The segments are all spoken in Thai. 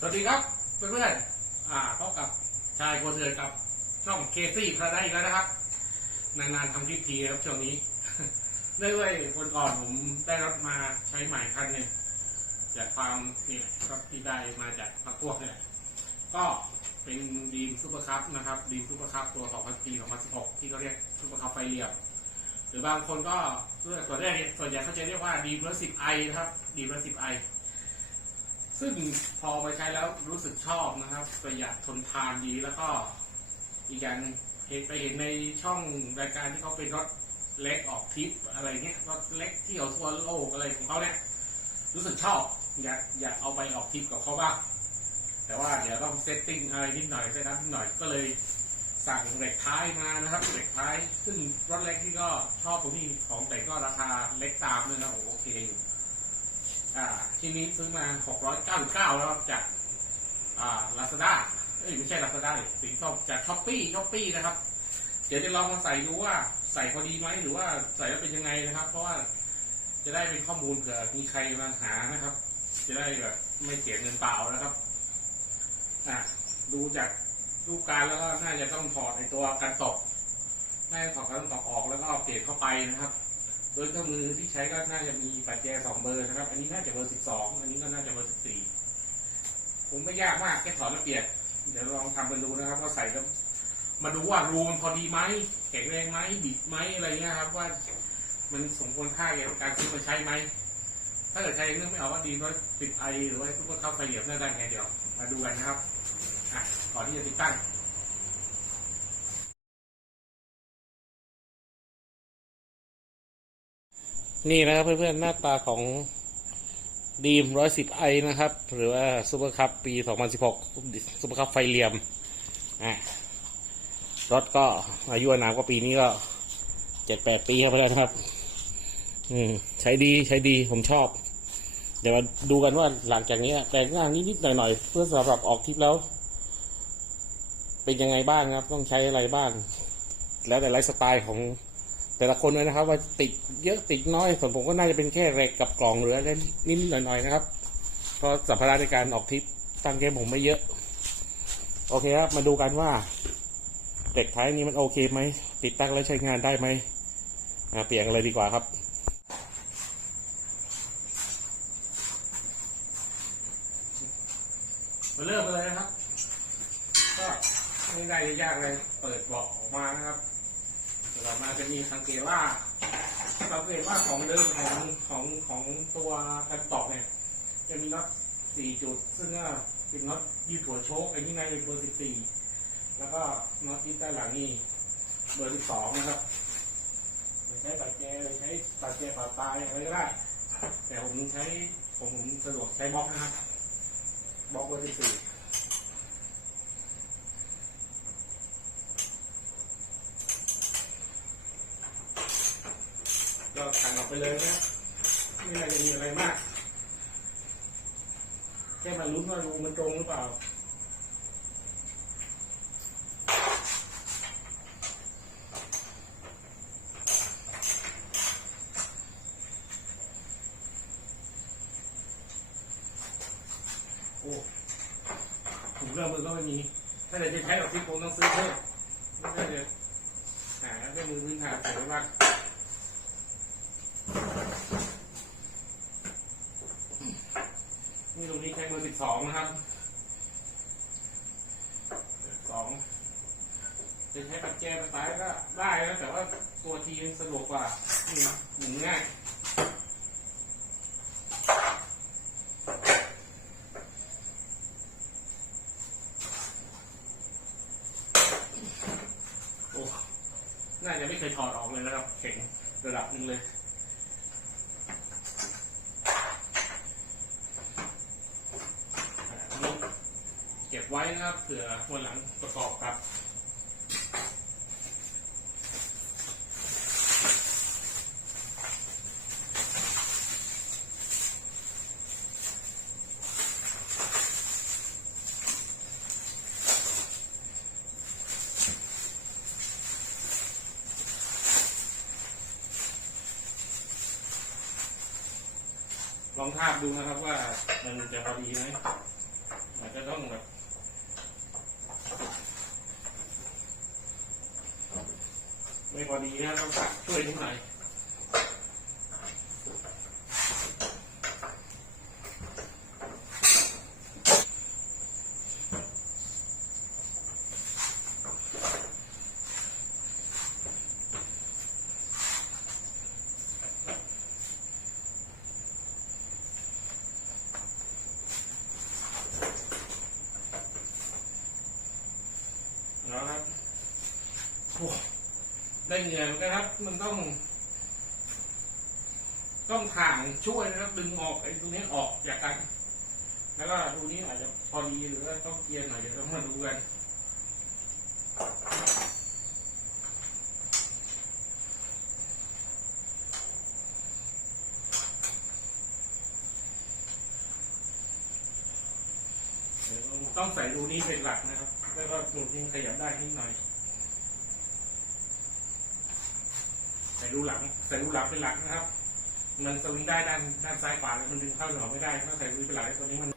สวัสดีครับเพื่อนๆอ่าพบกับชายโคเถือนกับช่องเคซี่พระได้อีกแล้วนะครับ นานๆทำคลิปทีครับช่วงนี้ ได้เว้ยวันก่อนผมได้รถมาใช้ใหม่คันหนึ่งจากฟาร์มนี่แหละครับที่ได้มาจากพักพวกเนี่ยก็เป็นดีมซูเปอร์คัพนะครับดีมซูเปอร์คัพตัว2000ปี2016ที่เขาเรียกซูเปอร์คัพไฟเรียบหรือบางคนก็ส่วนแรกส่วนใหญ่เขาจะเรียกว่าดีเพลสิบไอนะครับดีเพลสิบไอ ซึ่งพอไปใช้แล้วรู้สึกชอบนะครับ ประหยัดทนทานดีแล้วก็อีกอย่างเห็นไปเห็นในช่องรายการที่เขาเป็นรถเล็กออกทริปอะไรเงี้ยรถเล็กที่เอาทั่วโลกอะไรของเขาเนี่ยรู้สึกชอบอยากอยากเอาไปออกทริปกับเขาบ้างแต่ว่าเดี๋ยวต้องเซตติ้งอะไรนิดหน่อยเซตอัพนิดหน่อยก็เลยสั่งเหล็กท้ายมานะครับเหล็กท้าย ซึ่งรถเล็กที่ก็ชอบตรงที่ของแต่ก็ราคาเล็กตามเลยนะโอ้โอเคอยู่ อ่าที่นี้ซื้อมา 699 แล้วจากอ่าลาซาด้าเอ้ยไม่ใช่ลาซาด้าเลยสีส้มจากช้อปปี้ช้อปปี้นะครับ เดี๋ยวจะลองมาใส่ดูว่าใส่พอดีไหมหรือว่าใส่แล้วเป็นยังไงนะครับ เพราะว่าจะได้เป็นข้อมูลเผื่อมีใครมาหานะครับ จะได้แบบไม่เสียเงินเปล่านะครับอะดูจากรูปการแล้วก็น่าจะต้องถอดในตัวกันตกน่าจะถอดกันตกออกแล้วก็เปลี่ยนเข้าไปนะครับ ดยเครื่องมือที่ใช้ก็น่าจะมีปัจแจสองเบอร์นะครับ อันนี้น่าจะเบอร์สิบสองอันนี้ก็น่าจะเบอร์สิบสี่คงไม่ยากมากแค่ถอดแล้วเปลี่ยนเดี๋ยวลองทำกันดูนะครับว่าใส่แล้วมาดูว่ารูมันพอดีไหมแข็งแรงไหมบิดไหมอะไรเงี้ยครับว่ามันสมควรค่าแก่การซื้อมาใช้ไหมถ้าเกิดใช้เรื่องไม่เอาว่าดีว่าติดไอหรือว่าทุกคนเข้าไฟเหลียบน่าได้ไงเดี๋ยวมาดูกันนะครับอะก่อนที่จะติดตั้ง นี่นะครับเพื่อนๆหน้าตาของดีมร้อยสิบไอนะครับ หรือว่าซูเปอร์คัพปีสองพันสิบหกซูเปอร์คัพไฟเหลี่ยมอะรถก็อายุอานามก็ปีนี้ก็เจ็ดแปดปีครับเพื่อนๆครับ อืม ใช้ดีใช้ดีผมชอบ เดี๋ยวมาดูกันว่าหลังจากนี้แต่งงานนิดๆหน่อยๆเพื่อสำหรับออกทริปแล้ว เป็นยังไงบ้างครับ ต้องใช้อะไรบ้าง แล้วแต่ไลฟ์สไตล์ของ แต่ละคนเลยนะครับ ว่าติดเยอะติดน้อยส่วนผมก็น่าจะเป็นแค่เหล็กกับกล่องหรืออะไรนิดๆหน่อยๆนะครับเพราะสัมภาระในการออกทริปตั้งเกมผมไม่เยอะ โอเคครับ มาดูกันว่าเหล็กท้ายนี้มันโอเคไหมติดตั้งแล้วใช้งานได้ไหมเปลี่ยนกันเลยดีกว่าครับมาเริ่มเลยนะครับ ก็ไม่ได้ยากเลย เปิดเบาะออกมานะครับ ต่อมาจะมีสังเกตว่าสังเกตว่าของเดิมของของของตัวกันตอกเนี่ยจะมีน็อตสี่จุด ซึ่งก็เป็นน็อตยืดหัวโชคไอ้นี่ในเป็นเบอร์สิบสี่แล้วก็น็อตที่ใต้หลังนี่เบอร์สิบสองนะครับใช้ปัดแจใช้ปัดแจปัดตายอะไรก็ได้ แต่ผมใช้ผมผมสะดวกใช้บล็อกนะครับบล็อกเบอร์สิบสี่ ไปเลยนะ ไม่น่าจะมีอะไรมาก แค่มาลุ้นว่ารูมันตรงหรือเปล่าโอ้ถุงเครื่องมือก็ไม่มี ถ้าเกิดจะใช้ดอกพิษคงต้องซื้อเพิ่มไม่ได้เลยหาเครื่องมือพื้นฐานใส่ไว้บ้างนี่ตรงนี้ใช้เบอร์ สองนะครับสองจะใช้ปัจแจปัจจัยก็ได้นะแต่ว่าตัวทีนสะดวกกว่านี่หมุนง่ายโอ้น่าจะไม่เคยถอดออกเลยนะครับแข็งระดับหนึ่งเลยอ่าอันนี้เก็บ ไว้นะครับเผื่อวันหลังประกอบกับลองทาบดูนะครับว่ามันจะพอดีไหมอาจจะต้องแบบไม่พอ ดีนะต้องตัดช่วยนิดหน่อย ได้เหงื่อนกันครับ มันต้อง ต้องถ่างช่วยนะครับดึงออกไอ้ตรงนี้ออกจากกัน แล้วก็ตรงนี้อาจจะพอดีหรือว่าต้องเกียร์หน่อยเดี๋ยวต้องมาดูกันต้องใส่รูนี้เป็นหลักนะครับ แล้วก็รูนี้ขยับได้นิดหน่อย ใส่ รูหลังใส่รูหลังเป็นหลักนะครับ มันสวิงได้ด้านด้านซ้ายขวาแล้วมันดึงเข้าหรือออกไม่ได้ถ้าใส่รูเป็นหลักตัวนี้มัน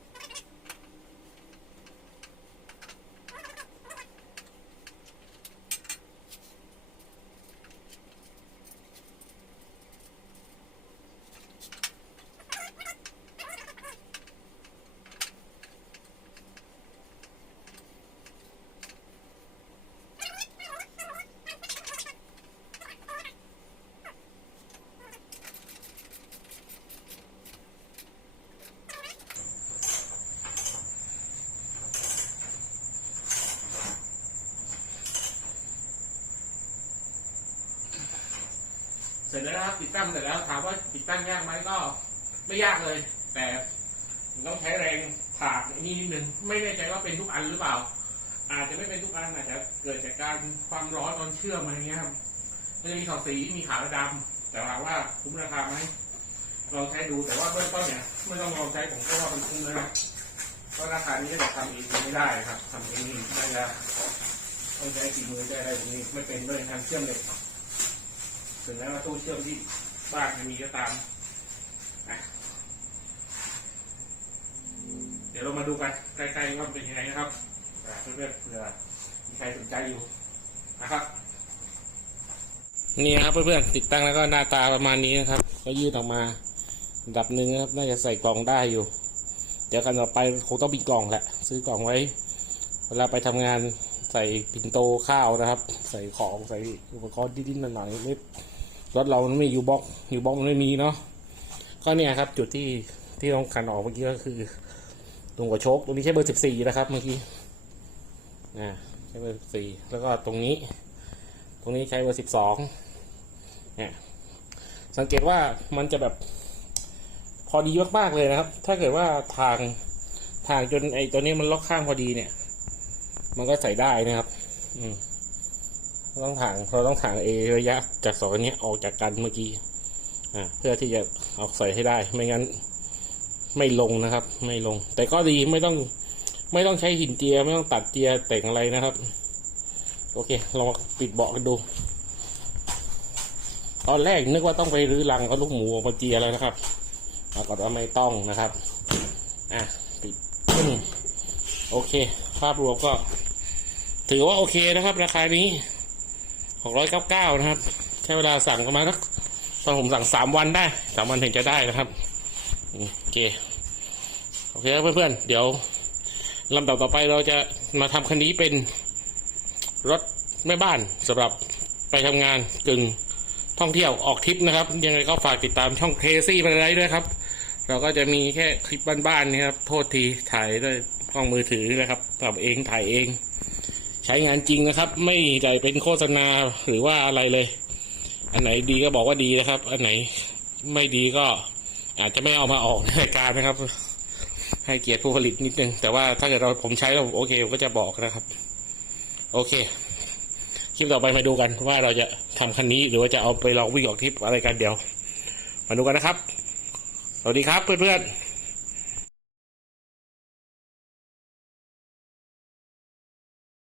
เสร็จแล้วนะครับติดตั้งเสร็จแล้วถามว่าติดตั้งยากไหมก็ ไม่ยากเลย แต่ต้องใช้แรงถากอ้นี่นิดนึงไม่แน่ใจว่าเป็นทุกอันหรือเปล่า อาจจะไม่เป็นทุกอันอาจจะเกิดจากการความร้อนตอนเชื่อมอะไรเงี้ยครับมันจะมีสองสีมีขาวและดำแต่ถามว่าคุ้มราคาไหมลองใช้ดูแต่ว่าเบื้องต้นเนี่ยไม่ต้องลองใช้ผมก็ว่ามันคุ้มแล้วนะเพราะราคานี้จะทำเองไม่ได้ครับทำเองนี่ได้แล้วต้องใช้ฝีมือได้อะไรตรงนี้ไม่เป็นด้วยทางเชื่อมเหล็ก ถึงแม้ว่าตู้เชื่อมที่บ้านจะมีก็ตามเดี๋ยวเรามาดูกันใกล้ๆว่ามันเป็นยังไงนะครับเพื่อนๆเผื่อมีใครสนใจอยู่นะครับนี่ครับเพื่อนๆติดตั้งแล้วก็หน้าตาประมาณนี้นะครับ ก็ยืดออกมาดับหนึ่งนะครับน่าจะใส่กล่องได้อยู่ เดี๋ยวกันต่อไปคงต้องมีกล่องแหละ ซื้อกล่องไว้ เวลาไปทำงานใส่ปิ่นโตข้าวนะครับ ใส่ของใส่อุปกรณ์ดิ้นๆหน่อยๆนิด รถเรามันไม่ยูบ็อกยูบ็อกมันไม่มีเนาะก็เนี่ยครับ จุดที่ที่ต้องขันออกเมื่อกี้ก็คือตรงหัวโชคตรงนี้ใช้เบอร์สิบสี่นะครับ เมื่อกี้อ่าใช้เบอร์สิบสี่แล้วก็ตรงนี้ ตรงนี้ใช้เบอร์สิบสองเนี่ยสังเกตว่ามันจะแบบพอดีมากๆเลยนะครับ ถ้าเกิดว่าทางทางจนไอ้ตัวนี้มันล็อกข้างพอดีเนี่ย มันก็ใส่ได้นะครับ อืม ต้องถางเราต้องถางเอระยะ จากสองอันนี้ออกจากกันเมื่อกี้อ่าเพื่อที่จะเอาใส่ให้ได้ ไม่งั้น ไม่ลงนะครับ ไม่ลง แต่ก็ดีไม่ต้อง ไม่ต้องใช้หินเจียไม่ต้องตัดเจียแต่งอะไรนะครับ โอเค เรามาปิดเบาะกันดู ตอนแรกนึกว่าต้องไปรื้อรังเขาลูกหมูมาเจียแล้วนะครับปรากฏว่าไม่ต้องนะครับ อะปิดโอเค ภาพรวมก็ ถือว่าโอเคนะครับ ราคานี้ หกร้อยเก้าเก้านะครับ ใช้เวลาสั่งประมาณสักตอนผมสั่งสามวันได้สามวันถึงจะได้นะครับ โอเค โอเคครับเพื่อนๆ เดี๋ยวลำดับต่อไปเราจะมาทำคันนี้เป็นรถแม่บ้านสำหรับไปทำงานกึ่งท่องเที่ยวออกทริปนะครับ ยังไงก็ฝากติดตามช่องเคซี่ไปไรด้วยครับ เราก็จะมีแค่คลิปบ้านๆนี่ครับ โทษทีถ่ายด้วยกล้องมือถือนะครับทำเองถ่ายเอง ใช้งานจริงนะครับ ไม่ใช่เป็นโฆษณาหรือว่าอะไรเลย อันไหนดีก็บอกว่าดีนะครับ อันไหนไม่ดีก็อาจจะไม่เอามาออกในรายการนะครับ ให้เกียรติผู้ผลิตนิดนึง แต่ว่าถ้าเกิดเราผมใช้แล้วโอเคผมก็จะบอกนะครับ โอเค คลิปต่อไปมาดูกันว่าเราจะทำคันนี้หรือว่าจะเอาไปลองวิ่งออกทริปอะไรกันเดี๋ยว มาดูกันนะครับ สวัสดีครับเพื่อนๆ